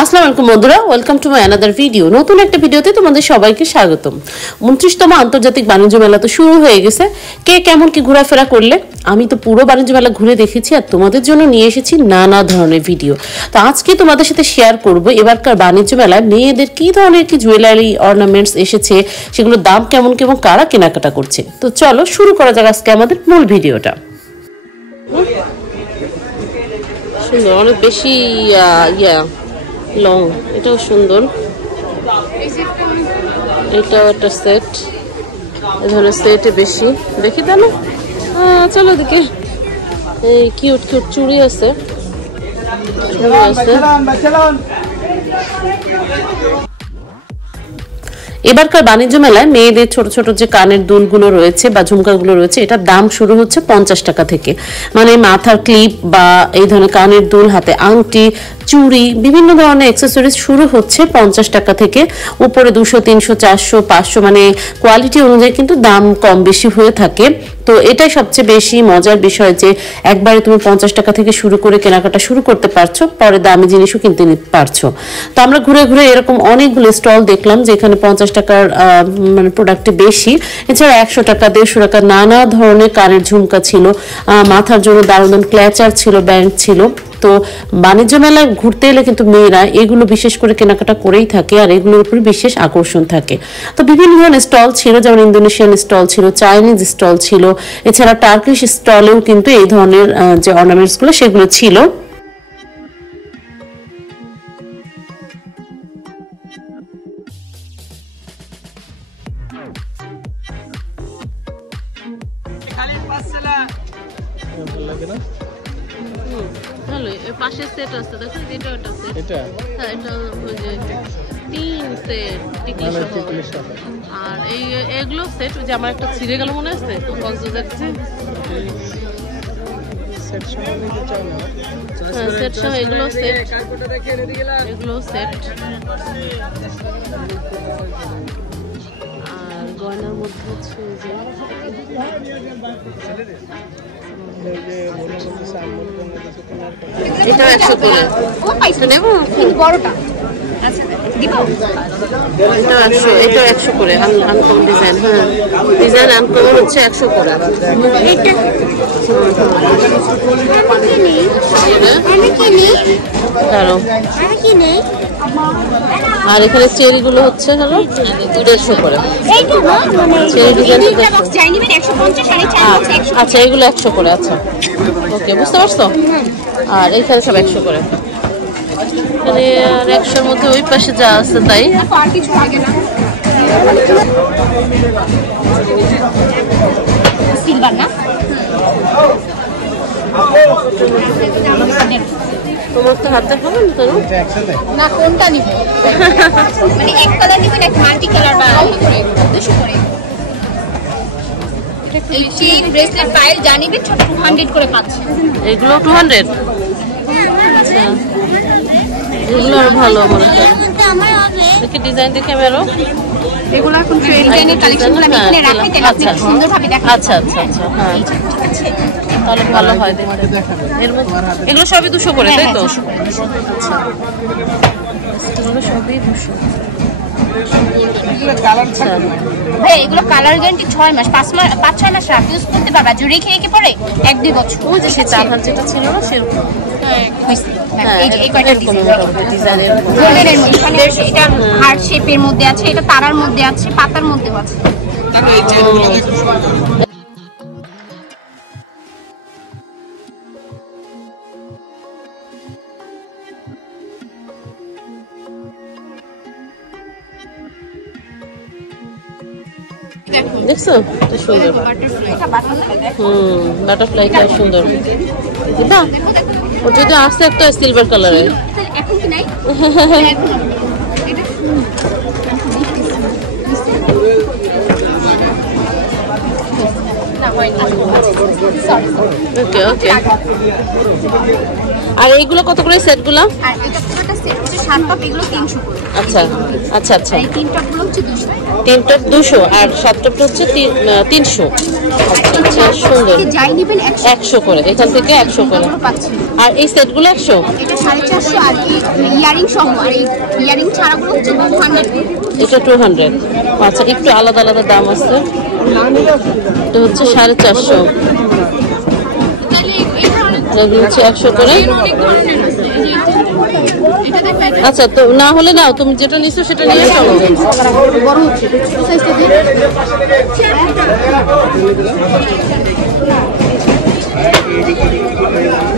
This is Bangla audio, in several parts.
আসসালামু আলাইকুম বন্ধুরা, welcome to my another video. নতুন একটা ভিডিওতে তোমাদের সবাইকে স্বাগতম। 29তম আন্তর্জাতিক বাণিজ্য মেলা তো শুরু হয়ে গেছে। কে কেমন কি ঘোরাফেরা করলে? আমি তো পুরো বাণিজ্য মেলা ঘুরে দেখেছি আর তোমাদের জন্য নিয়ে এসেছি নানা ধরনের ভিডিও। তো আজকে তোমাদের সাথে শেয়ার করব এবারকার বাণিজ্য মেলায় মেয়েদের কি ধরনের কি জুয়েলারি অর্নামেন্টস এসেছে, সেগুলোর দাম কেমন কেমন, কারা কেনাকাটা করছে। তো চলো শুরু করা যাক আজকে আমাদের মূল ভিডিওটা। সুন্দর, অনেক বেশি লং, এটাও সুন্দর। এটাও একটা সেট, এই ধরনের সেটে বেশি দেখি তা না। চলো দেখি, এই কিউট কিউট চুড়ি আছে। এবারকার বাণিজ্য মেলায় মেয়েদের ছোট ছোট যে কানের দুলগুলো রয়েছে বা ঝুমকাগুলো রয়েছে, এটার দাম শুরু হচ্ছে 50 টাকা থেকে। মানে মাথার ক্লিপ বা এই ধরনের কানের দুল, হাতে আংটি, চুড়ি, বিভিন্ন ধরনের অ্যাক্সেসরিজ শুরু হচ্ছে 50 টাকা থেকে। উপরে 200, 300, 400, 500, মানে কোয়ালিটি অনুযায়ী কিন্তু দাম কম বেশি হয়ে থাকে। তো এটাই সবচেয়ে বেশি মজার বিষয় যে একবারে তুমি 50 টাকা থেকে শুরু করে কেনাকাটা শুরু করতে পারছো, পরে দামি জিনিসও কিনতে নিতে পারছো। তো আমরা ঘুরে ঘুরে এরকম অনেকগুলো স্টল দেখলাম যেখানে 50 টাকার মানে প্রোডাক্টে বেশি। এছাড়া 100 টাকা, 150 টাকা নানা ধরনের কানের ঝুমকা ছিল, মাথার জন্য দারুণ দারুণ ক্ল্যাচার ছিল, ব্যান্ড ছিল। তো বাণিজ্য মেলায় ঘুরতে এলে কিন্তু মেয়েরা এগুলো বিশেষ করে কেনাকাটা করেই থাকে আর এগুলোর উপর বিশেষ আকর্ষণ থাকে। তো বিভিন্ন ধরনের স্টল ছিল, যেমন ইন্দোনেশিয়ান স্টল ছিল, চাইনিজ স্টল ছিল, এছাড়া টার্কিশ স্টলেও কিন্তু এই ধরনের যে অর্নামেন্টস গুলো সেগুলো ছিল। ভালো, এর পাশে সেট আছে, দেখো এটা একটা সেট। এটা হ্যাঁ, এটা ওই যে 3 সেট টিকলি সহ। আর এই এগুলো সেট, যে আমার একটা ছিঁড়ে গেল মনে আছে কক্সবাজার থেকে, সেট সহ নিতে চাও না? হ্যাঁ, সেট সহ এগুলো সেট, এগুলো সেট। আর গয়নার মধ্যে হচ্ছে যে এটা 100 করে। ও পয়সা নেব কিন্তু বড়টা। আচ্ছা দিব। এটা 100 করে, আনকমন ডিজাইন। হ্যাঁ, ডিজাইন আনকমন হচ্ছে 100 করে। এটা আর এখানে চেরি গুলো হচ্ছে হলো 150 করে। চেরি ডিজাইন, আচ্ছা এগুলো 100 করে। আচ্ছা ওকে, বুঝতে পারছো। আর এইখানে সব 100 করে। মানে আর 100-র মধ্যে ওই পাশে যা আছে তাই। সিলভার না, তোমার তো হাতে হবে না, কোনটা নিব? মানে এক কালার নিবেন, এক মাল্টি কালার বা 200 করে। এই চেইন, ব্রেসলেট, পায়েল জানিবে ছোট 200 করে পাচ্ছে। এগুলো 200। আচ্ছা, এগুলো আর ভালো মনে হয়। দেখি ডিজাইন দেখে আমি আরো এগুলো এখন ট্রেন্ডিং কালেকশনগুলো আমি এখানে রাখি, তাহলে আপনি সুন্দরভাবে দেখেন। আচ্ছা আচ্ছা আচ্ছা, হ্যাঁ ঠিক আছে, তাহলে ভালো হয় দেখতে। এর মধ্যে এগুলো সবই 200 করে, তাই তো? আচ্ছা, এগুলো সবই 200। এগুলো কালার গ্যারান্টি 6 মাস, 5-6 মাস রাখ ইউজ করতে পারবা। যদি রেখে রেখে পরে 1-2 বছর। ওই যে সে 4 হাত যেটা ছিল না সেরকম। এই কয়টা ডিজাইনের মধ্যে, এটা হার্ট শেপের মধ্যে আছে, এটা তারার মধ্যে আছে, পাতার মধ্যেও আছে। দেখছো সুন্দর, বাটারফ্লাইটা সুন্দর। ওটা তো আছে একটা সিলভার কালারের। ওকে ওকে। আর এইগুলো কত করে সেটগুলো? আর এটা পুরোটা সেট হচ্ছে 7 টপ, এগুলো 300 করে। আচ্ছা আচ্ছা আচ্ছা, এই 3 টপগুলো হচ্ছে 200। 3 টপ 200 আর 7 টপটা হচ্ছে 300। আচ্ছা আচ্ছা সুন্দর, যাই নেবেন 100 করে, এখান থেকে 100 করে। আর এই সেটগুলো 100, এটা 450 আর ইয়ারিং সহ, আর এই ইয়ারিং ছাড়াগুলো হচ্ছে 200। এটা 200। আচ্ছা একটু আলাদা আলাদা দাম আছে। এটা হচ্ছে 450, এগুলো হচ্ছে 100 করে। আচ্ছা তো না হলে নাও, তুমি যেটা নিছো সেটা নিয়ে চলো।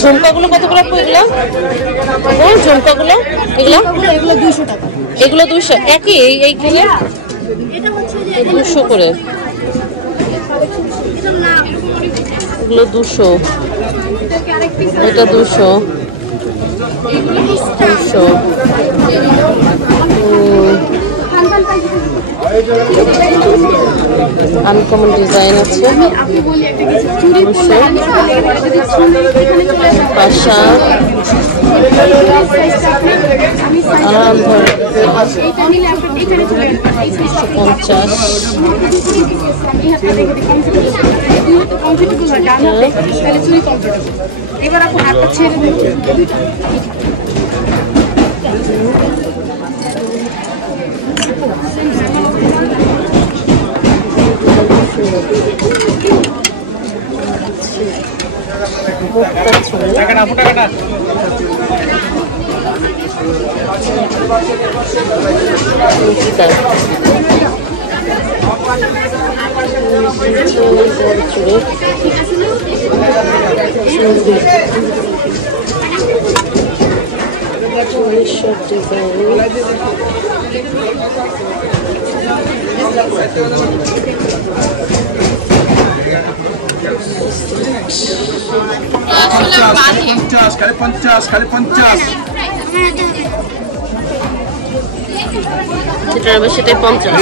ঝুমকাগুলো কত করে এগুলো? ওই ঝুমকাগুলো এগুলো 200 টাকা। এগুলো 200 একই এইখানে 200 করে। এগুলো 200, এটা 200, 200। আনকমন ডিজাইন আছে, 200। পাশা আরাম ধরে 150। এবার আপনি হাতটা ছেড়ে দিন। সেটাই 50।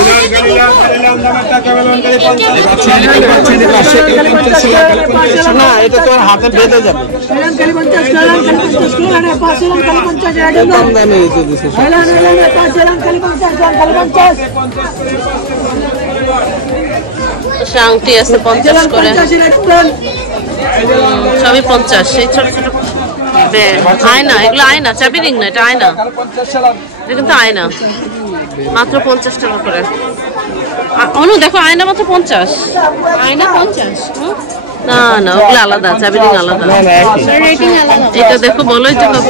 না এটা তোর হাতে বেঁধে যাবে। কম দামে দিচ্ছে আংটি আছে 50 করে, সবই 50। এই ছোট ছোট আয়না, এগুলো আয়না, চাবি রিং না, এটা আয়না, এটা কিন্তু আয়না, মাত্র 50 টাকা করে। অনু দেখো আয়না মাত্র 50, আয়না 50। না না ওগুলো আলাদা, চাবি রিং আলাদা, এটা দেখো বলোই তো কত।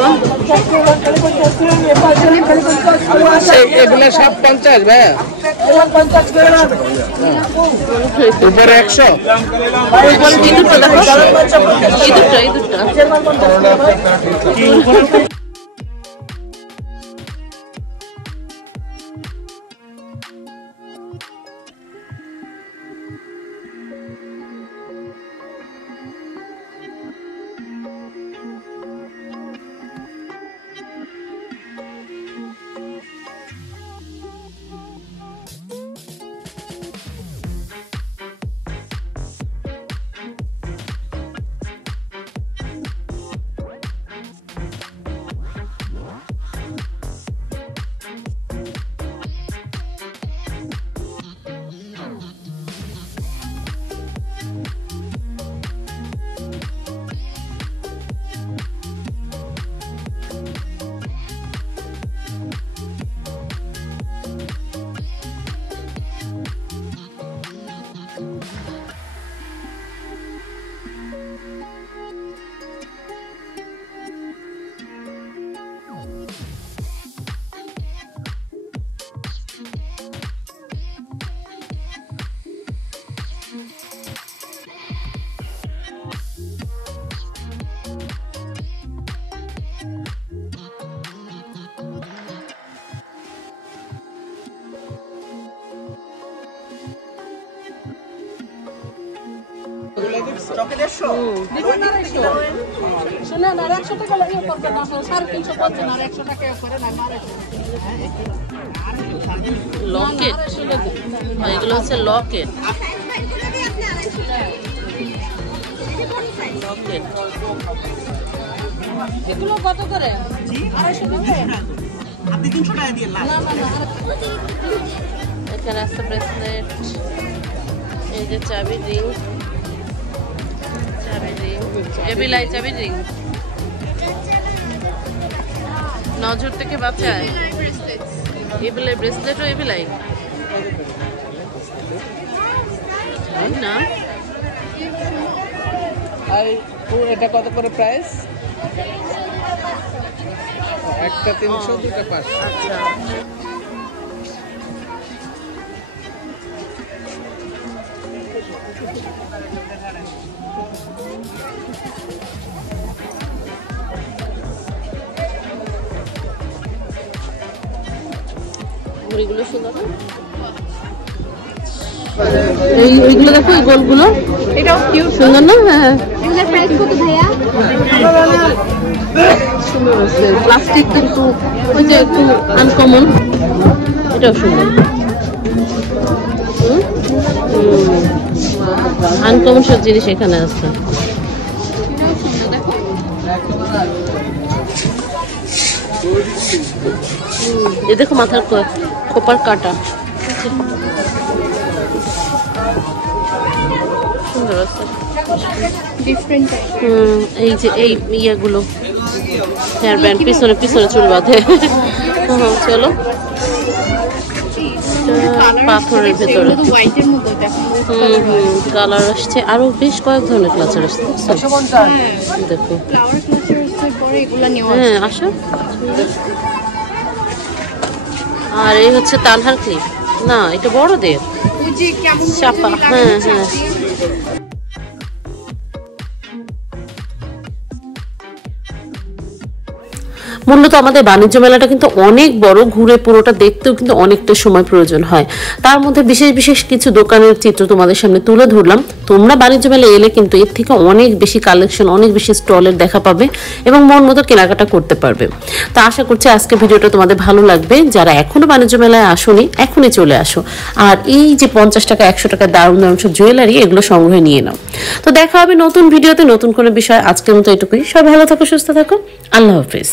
এগুলো সব 50 ভাই, উপরে 100। এই দুটো দেখো, এই দুটো লকেট, এগুলো হচ্ছে লকেট। এগুলো কত করে? 250 টাকা। আপনি 300 টাকা দিয়ে লাভ। এখানে আছে ব্রেসলেট, এই যে চাবি রিং, রিং, এবিলাই চাবি রিং, নজর থেকে বাঁচায়। এবিলাই ব্রেসলেট ও এবিলাই না। আর এটা কত করে প্রাইস? একটা 300, দুটো 500। আচ্ছা ঘড়িগুলো সুন্দর না? এইগুলো দেখো, এই গোলগুলো এটাও কিউট। সুন্দর না? হ্যাঁ এগুলোর প্রাইস কত ভাইয়া? প্লাস্টিক কিন্তু ওই যে একটু আনকমন, এটাও সুন্দর। আনকমন সব জিনিস এখানে আছে। এ দেখো মাথার খোপার কাটা সুন্দর আছে। ডিফারেন্ট এই যে এই ইয়েগুলো হেয়ার ব্যান্ড, পিছনে পিছনে চুল বাঁধে। চলো পাথরের ভেতরে হোয়াইটের মতো দেখো। কালার আসছে, আরো বেশ কয়েক ধরনের কালার আসছে দেখো। ফ্লাওয়ার ক্লাচারের পরে এগুলা নেওয়া। হ্যাঁ আসো। আর এই হচ্ছে তালহার ক্লিপ, না এটা বড়দের ওই যে কেমন চাপা। হ্যাঁ হ্যাঁ মূলত আমাদের বাণিজ্য মেলাটা কিন্তু অনেক বড়, ঘুরে পুরোটা দেখতেও কিন্তু অনেকটা সময় প্রয়োজন হয়। তার মধ্যে বিশেষ বিশেষ কিছু দোকানের চিত্র তোমাদের সামনে তুলে ধরলাম। তোমরা বাণিজ্য মেলায় এলে কিন্তু এর থেকে অনেক বেশি কালেকশন, অনেক বেশি স্টলের দেখা পাবে এবং মন মতো কেনাকাটা করতে পারবে। তো আশা করছি আজকে ভিডিওটা তোমাদের ভালো লাগবে। যারা এখনো বাণিজ্য মেলায় আসোনি, এখনই চলে আসো। আর এই যে 50 টাকা 100 টাকা দারুণ দারুণ সব জুয়েলারি, এগুলো সংগ্রহে নিয়ে নাও। তো দেখা হবে নতুন ভিডিওতে নতুন কোনো বিষয়। আজকের মতো এটুকুই। সবাই ভালো থাকো, সুস্থ থাকো, আল্লাহ হাফেজ।